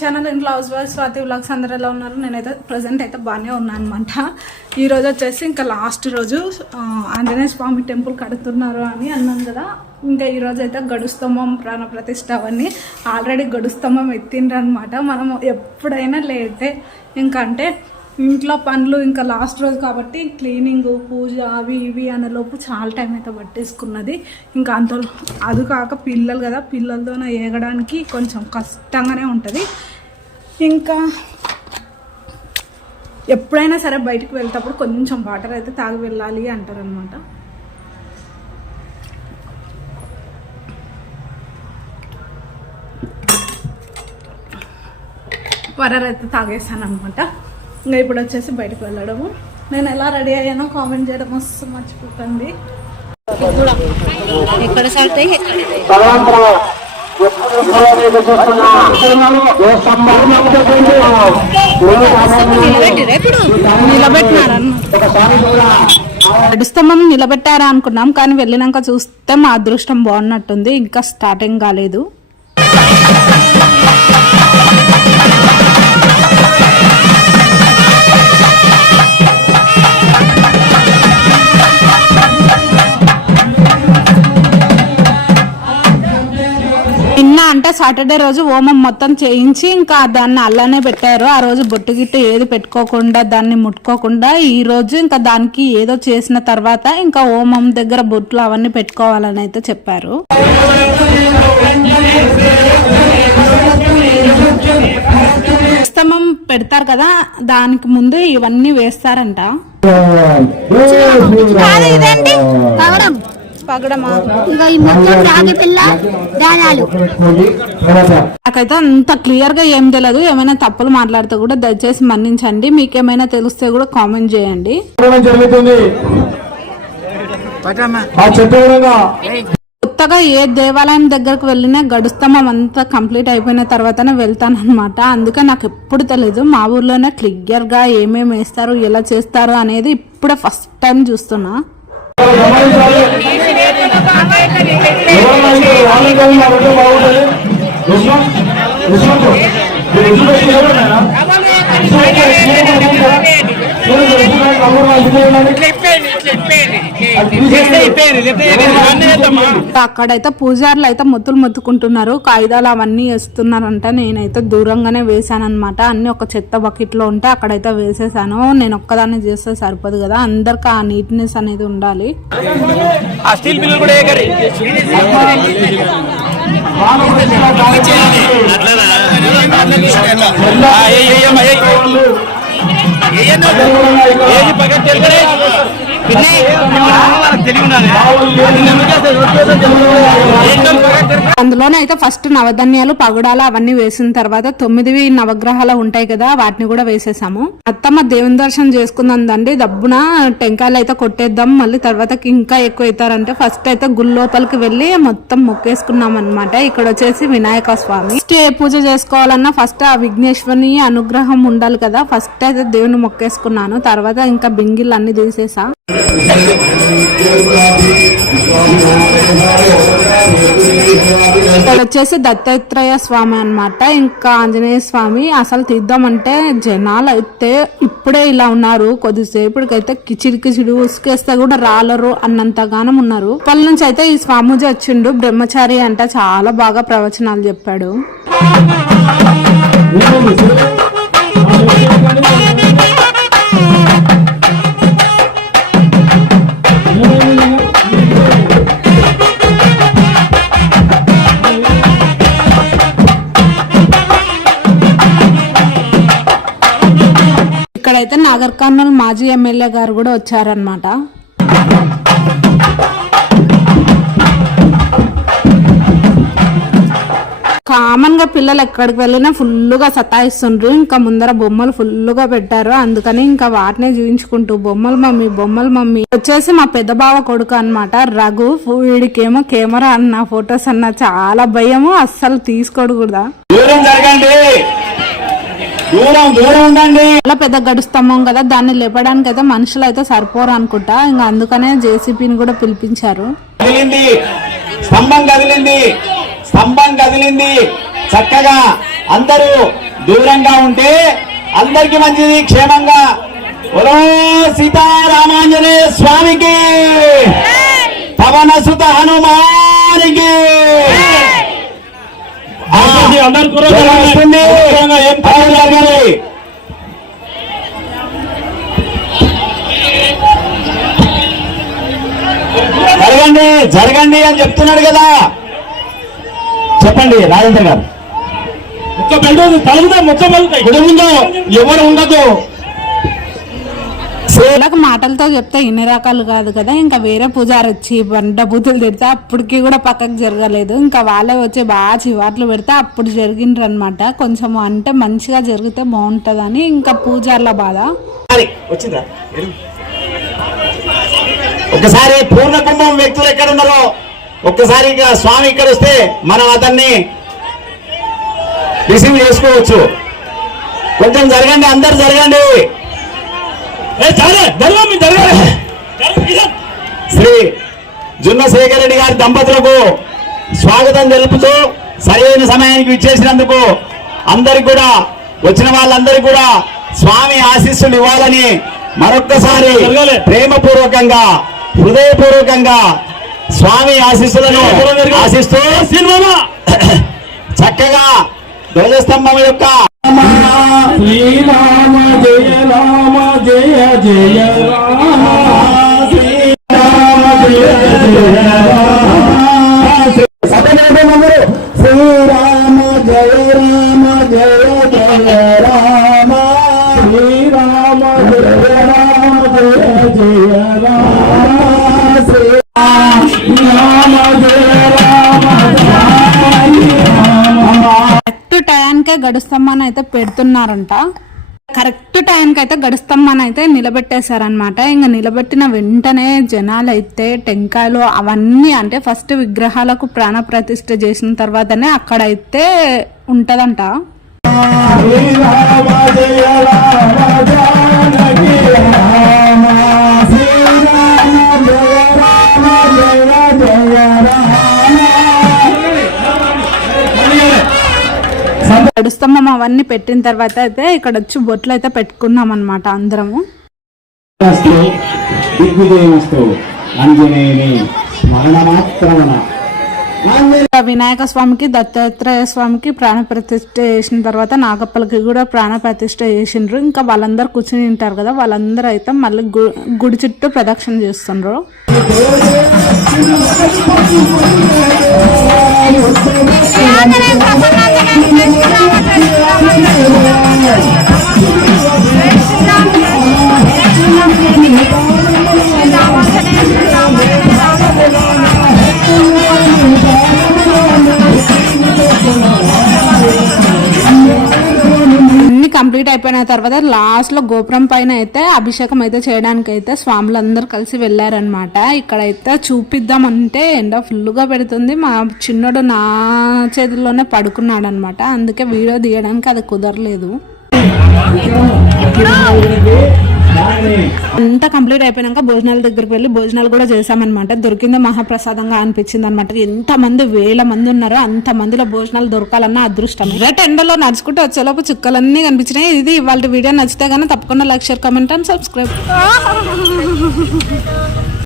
Channel. House wife Swathi vlogs అందరు ఎలా ఉన్నారు. నేనైతే ప్రజెంట్ అయితే బాగానే ఉన్నాను అనమాట ఈరోజు వచ్చేసి ఇంకా లాస్ట్ రోజు ఆంజనేయ స్వామి టెంపుల్ కడుతున్నారు అని అన్నాను కదా. ఇంకా ఈరోజు అయితే గడుస్తంభం ప్రాణ ప్రతిష్ఠ అవన్నీ ఆల్రెడీ గడుస్తంభం ఎత్తిండ్రు అనమాట మనం ఎప్పుడైనా లేటే. ఇంకా అంటే ఇంట్లో పనులు ఇంకా లాస్ట్ రోజు కాబట్టి క్లీనింగ్ పూజ అవి ఇవి అనే లోపు చాలా టైం అయితే పట్టేసుకున్నది. ఇంకా అంత అది కాక పిల్లలు కదా పిల్లలతోనే ఏగడానికి కొంచెం కష్టంగానే ఉంటుంది. ఇంకా ఎప్పుడైనా సరే బయటికి వెళ్తేప్పుడు కొంచెం వాటర్ అయితే తాగి వెళ్ళాలి అంటారనమాట వాటర్ అయితే తాగేసాను అనమాట ఇంకా ఇప్పుడు వచ్చేసి బయటకు వెళ్ళడము. నేను ఎలా రెడీ అయ్యానో కామెంట్ చేయడం మస్తు మర్చిపోతుంది ఎక్కడ సాగుతాయి స్తంభం నిలబెట్టారా అనుకున్నాం కానీ వెళ్ళినాక చూస్తే మా అదృష్టం బాగున్నట్టుంది. ఇంకా స్టార్టింగ్ కాలేదు. సాటర్డే రోజు హోమం మొత్తం చేయించి ఇంకా దాన్ని అల్లానే పెట్టారు. ఆ రోజు బొట్టు గిట్టు ఏది పెట్టుకోకుండా దాన్ని ముట్టుకోకుండా ఈ రోజు ఇంకా దానికి ఏదో చేసిన తర్వాత ఇంకా హోమం దగ్గర బొట్లు అవన్నీ పెట్టుకోవాలని అయితే చెప్పారు. స్తంభం పెడతారు కదా దానికి ముందు ఇవన్నీ వేస్తారంట. ఇదేంటి పగడమా ఇంకా ఈ మొత్తం రాగి పిల్ల ధాన్యాలు నాకైతే అంత క్లియర్గా ఏం తెలియదు ఏమైనా తప్పులు మాట్లాడితే కూడా దయచేసి మన్నించండి. మీకేమైనా తెలిస్తే కూడా కామెంట్ చేయండి. జరుగుతుంది. కొత్తగా ఏ దేవాలయం దగ్గరకు వెళ్ళినా గడుస్తామం అంతా కంప్లీట్ అయిపోయిన తర్వాతనే వెళ్తాను అనమాట అందుకే నాకు ఎప్పుడు తెలియదు మా ఊర్లోనే క్లియర్గా ఏమేమి వేస్తారు ఎలా చేస్తారు అనేది ఇప్పుడే ఫస్ట్ టైం చూస్తున్నా. তাহলে কেমন হবে বাবু বুঝলাম বুঝলাম তো అక్కడైతే పూజారులు అయితే మొత్తులు మొత్తుకుంటున్నారు. కాగితాలు అవన్నీ వేస్తున్నారంట. నేనైతే దూరంగానే వేసాను అనమాట అన్ని ఒక చెత్త బకెట్లో ఉంటే అక్కడైతే వేసేసాను. నేను ఒక్కదాన్ని చేస్తే సరిపోదు కదా. అందరికి ఆ నీట్నెస్ అనేది ఉండాలి. ఆ ఏది పక్కన ఉండాలి అందులోనే అయితే ఫస్ట్ నవధాన్యాలు పగుడాలు అవన్నీ వేసిన తర్వాత తొమ్మిది నవగ్రహాలు ఉంటాయి కదా వాటిని కూడా వేసేసాము. అత్తమ్మ దేవుని దర్శనం చేసుకుందండి దబ్బున టెంకాయలు అయితే కొట్టేద్దాం మళ్ళీ తర్వాత ఇంకా ఎక్కువ అవుతారంటే ఫస్ట్ అయితే గుడి లోపలికి వెళ్ళి మొత్తం మొక్కేసుకున్నాం అనమాట ఇక్కడ వచ్చేసి వినాయక స్వామి. ఫస్ట్ పూజ చేసుకోవాలన్నా ఫస్ట్ ఆ విఘ్నేశ్వరిని అనుగ్రహం ఉండాలి కదా. ఫస్ట్ అయితే దేవుని మొక్కేసుకున్నాను. తర్వాత ఇంకా బింగిల్ అన్ని తీసేసా. ఇక్కడ వచ్చేసి దత్తాత్రేయ స్వామి అన్నమాట. ఇంకా ఆంజనేయ స్వామి అసలు తీద్దామంటే జనాలు అయితే ఇప్పుడే ఇలా ఉన్నారు. కొద్దిసేపటికైతే కిచిడి కిచిడి ఉసుకేస్తే కూడా రాలరు అన్నంతగానం ఉన్నారు. వాళ్ళ నుంచి అయితే ఈ స్వామీజీ వచ్చిండు. బ్రహ్మచారి అంట చాలా బాగా ప్రవచనాలు చెప్పాడు. నాగర్ కర్నూల్ మాజీ ఎమ్మెల్యే గారు కూడా వచ్చారనమాట కామన్గా పిల్లలు ఎక్కడికి వెళ్ళినా ఫుల్గా సతాయిస్తుండ్రు. ఇంకా ముందర బొమ్మలు ఫుల్గా పెట్టారు. అందుకని ఇంకా వాటినే చూపించుకుంటూ బొమ్మలు మమ్మీ బొమ్మలు మమ్మీ. వచ్చేసి మా పెద్ద బావ కొడుకు అన్నమాట రఘు. వీడికేమో కెమెరా అన్న ఫొటోస్ అన్న చాలా భయము. అస్సలు తీసుకోడు కూడా. దూరం దూరం ఉండండి. చాలా పెద్ద గడుస్తామం కదా దాన్ని లేపడానికి అయితే మనుషులు అయితే సరిపోరు అనుకుంటా. ఇంకా అందుకనే జేసీపీని కూడా పిలిపించారు. కదిలింది. స్తంభం కదిలింది. స్తంభం కదిలింది. చక్కగా అందరూ దూరంగా ఉంటే అందరికి మంచిది క్షేమంగా. ఓ సీతారామాంజనేయ స్వామికి పవన సుత హనుమానికి ఆ, అందరు కూడా జ్వరం వస్తుంది. ఏం ఆ, జరగాలి. జరగండి జరగండి అని చెప్తున్నాడు కదా. చెప్పండి రాజేంద్ర గారు. బెల్ట్ తలుగుతాయి ముందు ఎవరు ఉండదు. వీళ్ళకి మాటలతో చెప్తే ఇన్ని రకాలు కాదు కదా ఇంకా వేరే పూజారి వచ్చి బండ బూతులు తిడితే అప్పటికి కూడా పక్కకు జరగలేదు. ఇంకా వాళ్ళే వచ్చి బాగా చివాట్లు పెడితే అప్పుడు జరిగిండ్రు అనమాట కొంచెం అంటే మంచిగా జరిగితే బాగుంటుందని ఇంకా పూజార్ల బాధ. ఒక్కసారి పూర్ణ కుంభం వ్యక్తులు ఎక్కడ ఉన్నారో ఒక్కసారి ఇక స్వామి ఇక్కడ వస్తే మనం అతన్ని రిసీవ్ చేసుకోవచ్చు. కొంచెం జరగండి అందరు జరగండి ఏ జరగ జరగ మీ జరగాలి శ్రీ జున్న శేఖర్ రెడ్డి గారి దంపతులకు స్వాగతం తెలుపుతూ సరైన సమయానికి విచ్చేసినందుకు అందరికి కూడా వచ్చిన వాళ్ళందరికీ కూడా స్వామి ఆశీస్సులు ఇవ్వాలని మరొక్కసారి. ప్రేమపూర్వకంగా హృదయపూర్వకంగా స్వామి ఆశీస్సులను ఆశిస్తూ సినిమా చక్కగా ధ్వజస్తంభం యొక్క శ్రీరామ జయ రామ జయ జయ రామ శ్రీరామ జయ జయ శ్రీరామ జయ రామ జయ జయ రామ శ్రీరామ జయ రామ జయ జయ రామ శ్రీరామ జయ రామ టయానికే గడుస్తామని అయితే పెడుతున్నారంట. కరెక్ట్ టైంకి అయితే గడుస్తామని అయితే నిలబెట్టేశారనమాట ఇంకా నిలబెట్టిన వెంటనే జనాలు అయితే టెంకాయలు అవన్నీ అంటే ఫస్ట్ విగ్రహాలకు ప్రాణ ప్రతిష్ఠ చేసిన తర్వాతనే అక్కడైతే ఉంటదంట. శ్రీరామ జయ రామ జానకి రామ గడుస్తంభం అవన్నీ పెట్టిన తర్వాత అయితే ఇక్కడ వచ్చి బొట్లు అయితే పెట్టుకున్నాం అనమాట అందరము. అస్తు దిగ్విజయమస్తు. అంజనేయుని మరణ ఇంకా వినాయక స్వామికి దత్తాత్రేయ స్వామికి ప్రాణ ప్రతిష్ఠ చేసిన తర్వాత నాగప్పలకి కూడా ప్రాణ ప్రతిష్ఠ చేసిండ్రు. ఇంకా వాళ్ళందరూ కూర్చుని ఉంటారు కదా వాళ్ళందరూ అయితే మళ్ళీ గు- గుడి చుట్టూ ప్రదక్షిణ చేస్తుండ్రు. అన్ని కంప్లీట్ అయిపోయిన తర్వాత లాస్ట్లో గోపురం పైన అయితే అభిషేకం అయితే చేయడానికి అయితే స్వాములు అందరు కలిసి వెళ్ళారనమాట ఇక్కడైతే చూపిద్దామంటే ఎండ ఫుల్గా పెడుతుంది. మా చిన్నోడు నా చేతుల్లోనే పడుకున్నాడు అనమాట అందుకే వీడియో తీయడానికి అది కుదరలేదు. అంతా కంప్లీట్ అయిపోయినాక భోజనాల దగ్గరికి వెళ్ళి భోజనాలు కూడా చేసామన్నమాట దొరికింది మహాప్రసాదంగా అనిపించింది అనమాట ఎంత మంది వేల మంది ఉన్నారో అంత మందిలో భోజనాలు దొరకాలన్న అదృష్టం. రేట్ ఎండలో నడుచుకుంటూ వచ్చేలోపు చుక్కలన్నీ కనిపించినాయి. ఇది ఇవాళ వీడియో నచ్చితే గానీ తప్పకుండా like share comment and subscribe.